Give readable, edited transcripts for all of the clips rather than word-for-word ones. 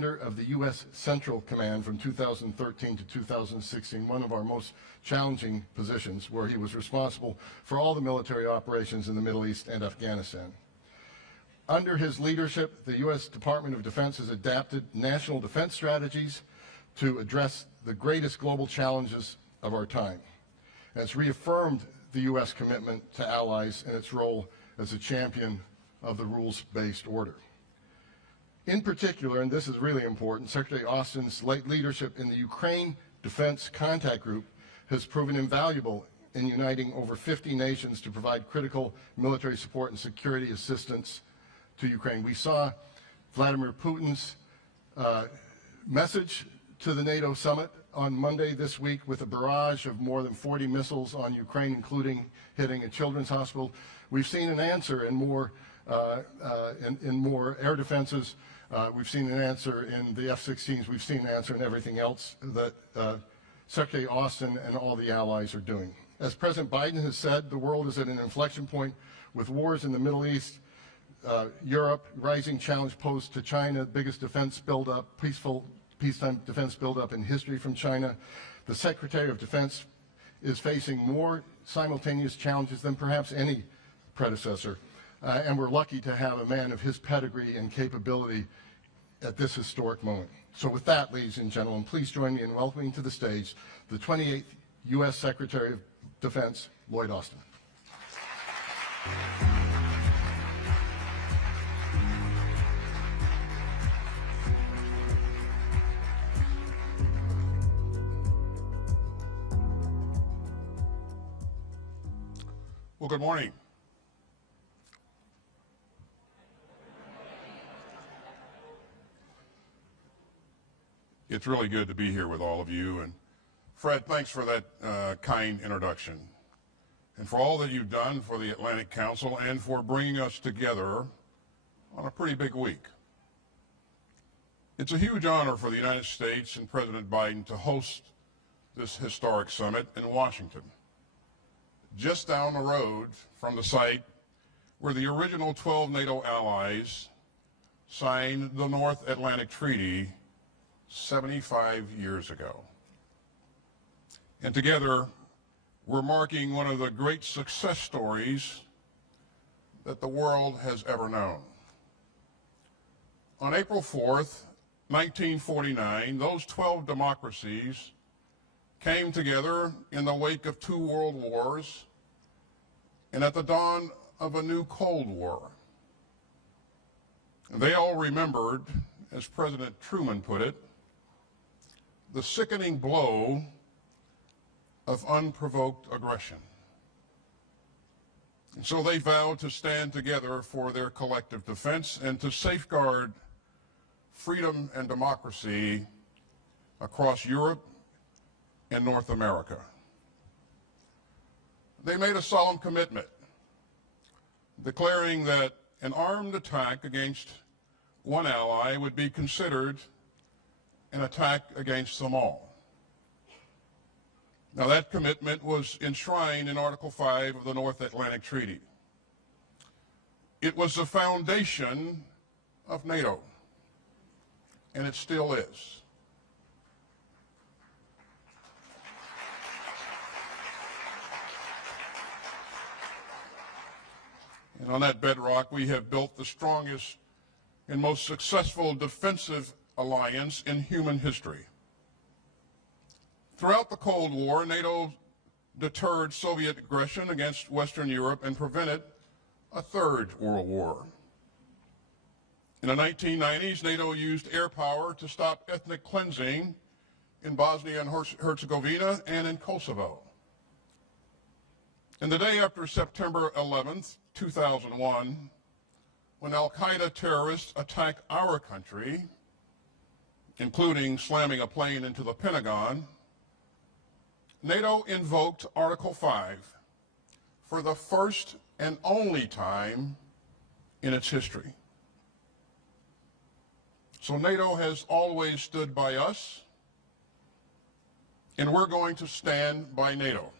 commander of the U.S. Central Command from 2013 to 2016, one of our most challenging positions, where he was responsible for all the military operations in the Middle East and Afghanistan. Under his leadership, the U.S. Department of Defense has adapted national defense strategies to address the greatest global challenges of our time. And it's reaffirmed the U.S. commitment to allies and its role as a champion of the rules-based order. In particular, and this is really important, Secretary Austin's late leadership in the Ukraine Defense Contact Group has proven invaluable in uniting over 50 nations to provide critical military support and security assistance to Ukraine. We saw Vladimir Putin's message to the NATO summit on Monday this week with a barrage of more than 40 missiles on Ukraine, including hitting a children's hospital. We've seen an answer in more air defenses. We've seen an answer in the F-16s. We've seen an answer in everything else that Secretary Austin and all the allies are doing. As President Biden has said, the world is at an inflection point with wars in the Middle East, Europe, rising challenge posed to China, biggest defense buildup, peacetime defense buildup in history from China. The Secretary of Defense is facing more simultaneous challenges than perhaps any predecessor. And we're lucky to have a man of his pedigree and capability at this historic moment. So with that, ladies and gentlemen, please join me in welcoming to the stage the 28th U.S. Secretary of Defense, Lloyd Austin. Well, good morning. It's really good to be here with all of you. And Fred, thanks for that kind introduction. And for all that you've done for the Atlantic Council and for bringing us together on a pretty big week. It's a huge honor for the United States and President Biden to host this historic summit in Washington, just down the road from the site where the original 12 NATO allies signed the North Atlantic Treaty 75 years ago. And together, we're marking one of the great success stories that the world has ever known. On April 4th, 1949, those 12 democracies came together in the wake of 2 world wars and at the dawn of a new Cold War. And they all remembered, as President Truman put it, the sickening blow of unprovoked aggression. And so they vowed to stand together for their collective defense and to safeguard freedom and democracy across Europe and North America. They made a solemn commitment, declaring that an armed attack against one ally would be considered an attack against them all. Now, that commitment was enshrined in Article 5 of the North Atlantic Treaty. It was the foundation of NATO, and it still is. And on that bedrock, we have built the strongest and most successful defensive alliance in human history. Throughout the Cold War, NATO deterred Soviet aggression against Western Europe and prevented a third world war. In the 1990s, NATO used air power to stop ethnic cleansing in Bosnia and Herzegovina and in Kosovo. And the day after September 11th, 2001, when al-Qaeda terrorists attacked our country, including slamming a plane into the Pentagon, NATO invoked Article 5 for the first and only time in its history. So NATO has always stood by us, and we're going to stand by NATO.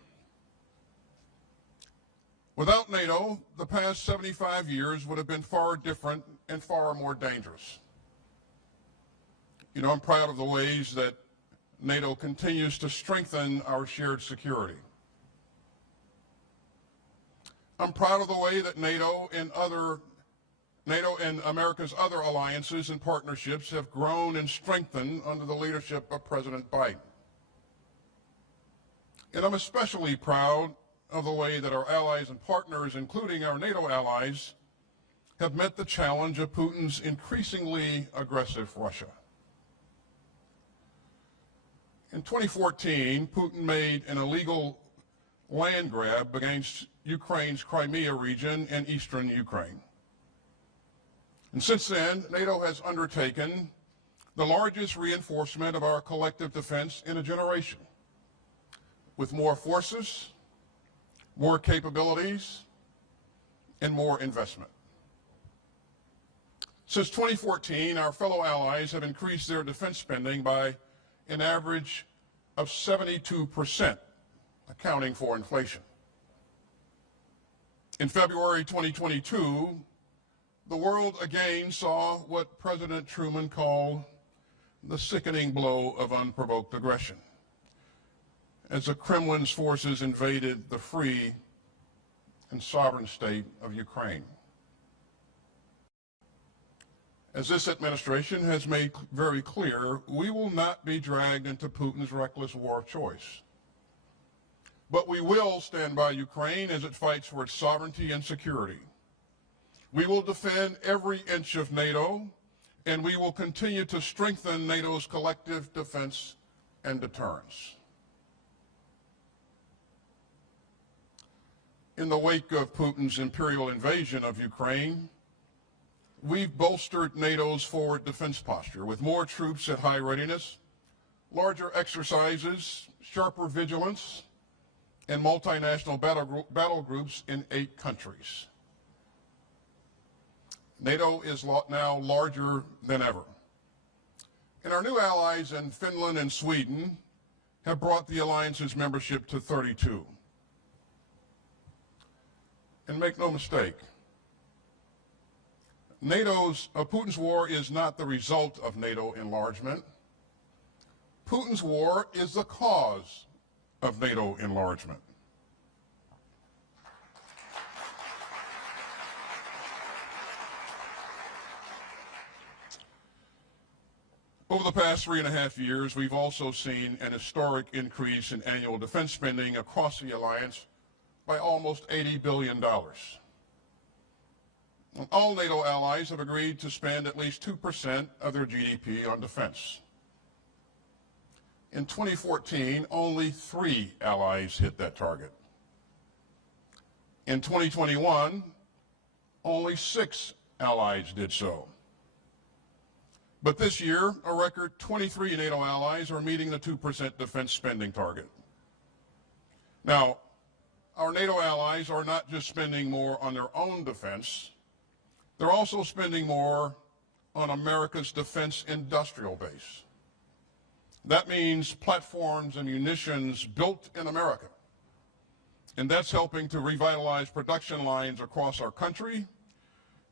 Without NATO, the past 75 years would have been far different and far more dangerous. I'm proud of the ways that NATO continues to strengthen our shared security. I'm proud of the way that NATO and America's other alliances and partnerships have grown and strengthened under the leadership of President Biden. And I'm especially proud of the way that our allies and partners, including our NATO allies, have met the challenge of Putin's increasingly aggressive Russia. In 2014, Putin made an illegal land grab against Ukraine's Crimea region and eastern Ukraine. And since then, NATO has undertaken the largest reinforcement of our collective defense in a generation, with more forces, more capabilities, and more investment. Since 2014, our fellow allies have increased their defense spending by an average of 72%, accounting for inflation. In February 2022, the world again saw what President Truman called the sickening blow of unprovoked aggression, as the Kremlin's forces invaded the free and sovereign state of Ukraine. As this administration has made very clear, we will not be dragged into Putin's reckless war of choice. But we will stand by Ukraine as it fights for its sovereignty and security. We will defend every inch of NATO, and we will continue to strengthen NATO's collective defense and deterrence. In the wake of Putin's imperial invasion of Ukraine, we've bolstered NATO's forward defense posture with more troops at high readiness, larger exercises, sharper vigilance, and multinational battle groups in 8 countries. NATO is now larger than ever. And our new allies in Finland and Sweden have brought the alliance's membership to 32. And make no mistake, Putin's war is not the result of NATO enlargement. Putin's war is the cause of NATO enlargement. Over the past 3.5 years, we've also seen an historic increase in annual defense spending across the alliance by almost $80 billion. All NATO allies have agreed to spend at least 2% of their GDP on defense. In 2014, only 3 allies hit that target. In 2021, only 6 allies did so. But this year, a record 23 NATO allies are meeting the 2% defense spending target. Now, our NATO allies are not just spending more on their own defense, they're also spending more on America's defense industrial base. That means platforms and munitions built in America. And that's helping to revitalize production lines across our country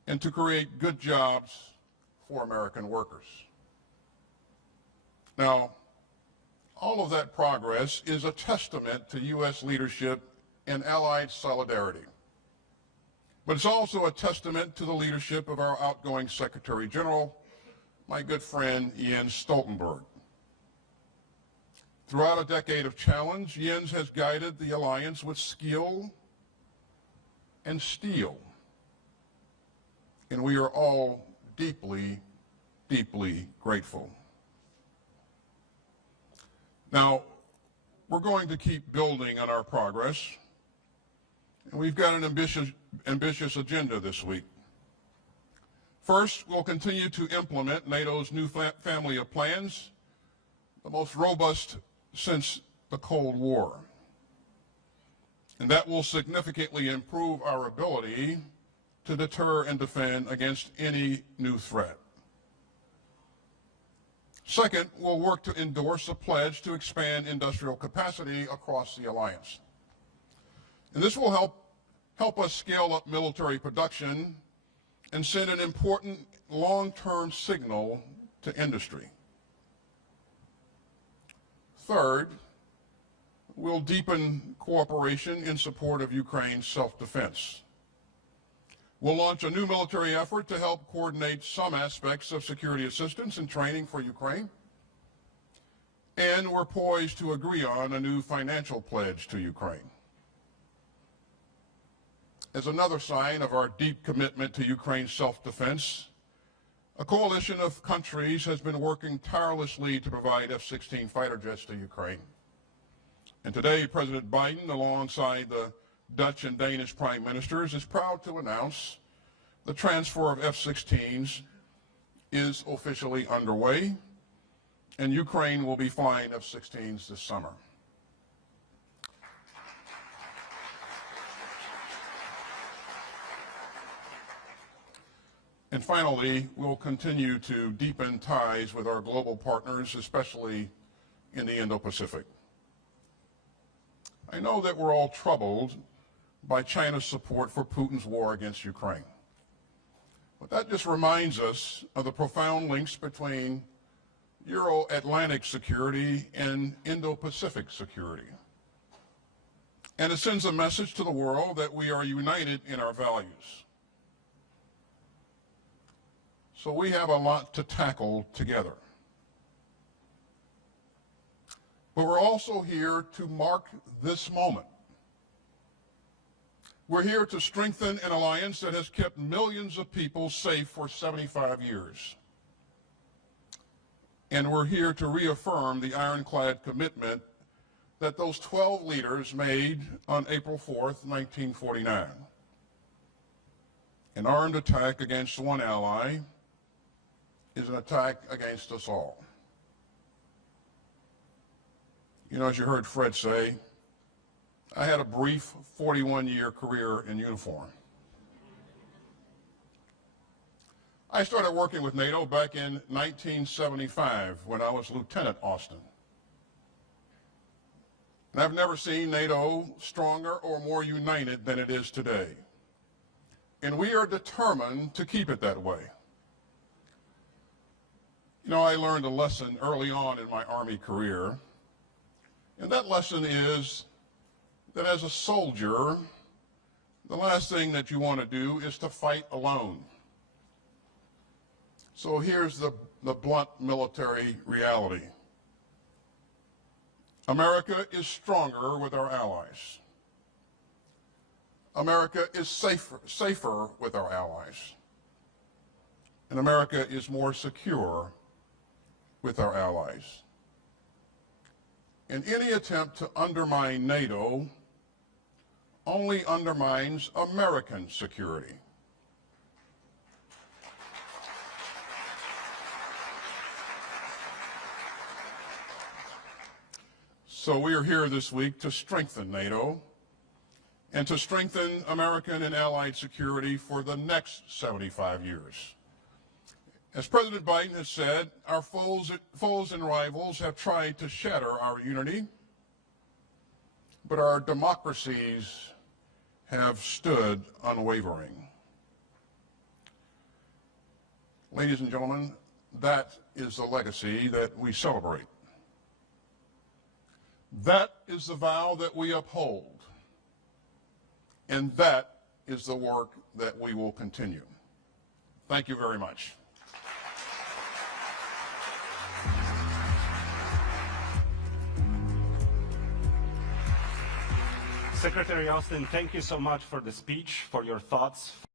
and to create good jobs for American workers. Now, all of that progress is a testament to U.S. leadership and allied solidarity. But it's also a testament to the leadership of our outgoing Secretary General, my good friend Jens Stoltenberg. Throughout a decade of challenge, Jens has guided the alliance with skill and steel. And we are all deeply, deeply grateful. Now, we're going to keep building on our progress, and we've got an ambitious agenda this week. First, we'll continue to implement NATO's new family of plans, the most robust since the Cold War. And that will significantly improve our ability to deter and defend against any new threat. Second, we'll work to endorse a pledge to expand industrial capacity across the alliance. And this will help us scale up military production and send an important long-term signal to industry. Third, we'll deepen cooperation in support of Ukraine's self-defense. We'll launch a new military effort to help coordinate some aspects of security assistance and training for Ukraine. And we're poised to agree on a new financial pledge to Ukraine. As another sign of our deep commitment to Ukraine's self-defense, a coalition of countries has been working tirelessly to provide F-16 fighter jets to Ukraine. And today, President Biden, alongside the Dutch and Danish prime ministers, is proud to announce the transfer of F-16s is officially underway, and Ukraine will be flying F-16s this summer. And finally, we'll continue to deepen ties with our global partners, especially in the Indo-Pacific. I know that we're all troubled by China's support for Putin's war against Ukraine. But that just reminds us of the profound links between Euro-Atlantic security and Indo-Pacific security. And it sends a message to the world that we are united in our values. So we have a lot to tackle together. But we're also here to mark this moment. We're here to strengthen an alliance that has kept millions of people safe for 75 years. And we're here to reaffirm the ironclad commitment that those 12 leaders made on April 4th, 1949. An armed attack against one ally is an attack against us all. You know, as you heard Fred say, I had a brief 41-year career in uniform. I started working with NATO back in 1975 when I was Lieutenant Austin. And I've never seen NATO stronger or more united than it is today. And we are determined to keep it that way. You know, I learned a lesson early on in my Army career, and that lesson is that as a soldier, the last thing that you want to do is to fight alone. So here's the blunt military reality. America is stronger with our allies. America is safer with our allies. And America is more secure with our allies. And any attempt to undermine NATO only undermines American security. So we are here this week to strengthen NATO and to strengthen American and allied security for the next 75 years. As President Biden has said, our foes and rivals have tried to shatter our unity, but our democracies have stood unwavering. Ladies and gentlemen, that is the legacy that we celebrate. That is the vow that we uphold. And that is the work that we will continue. Thank you very much. Secretary Austin, thank you so much for the speech, for your thoughts.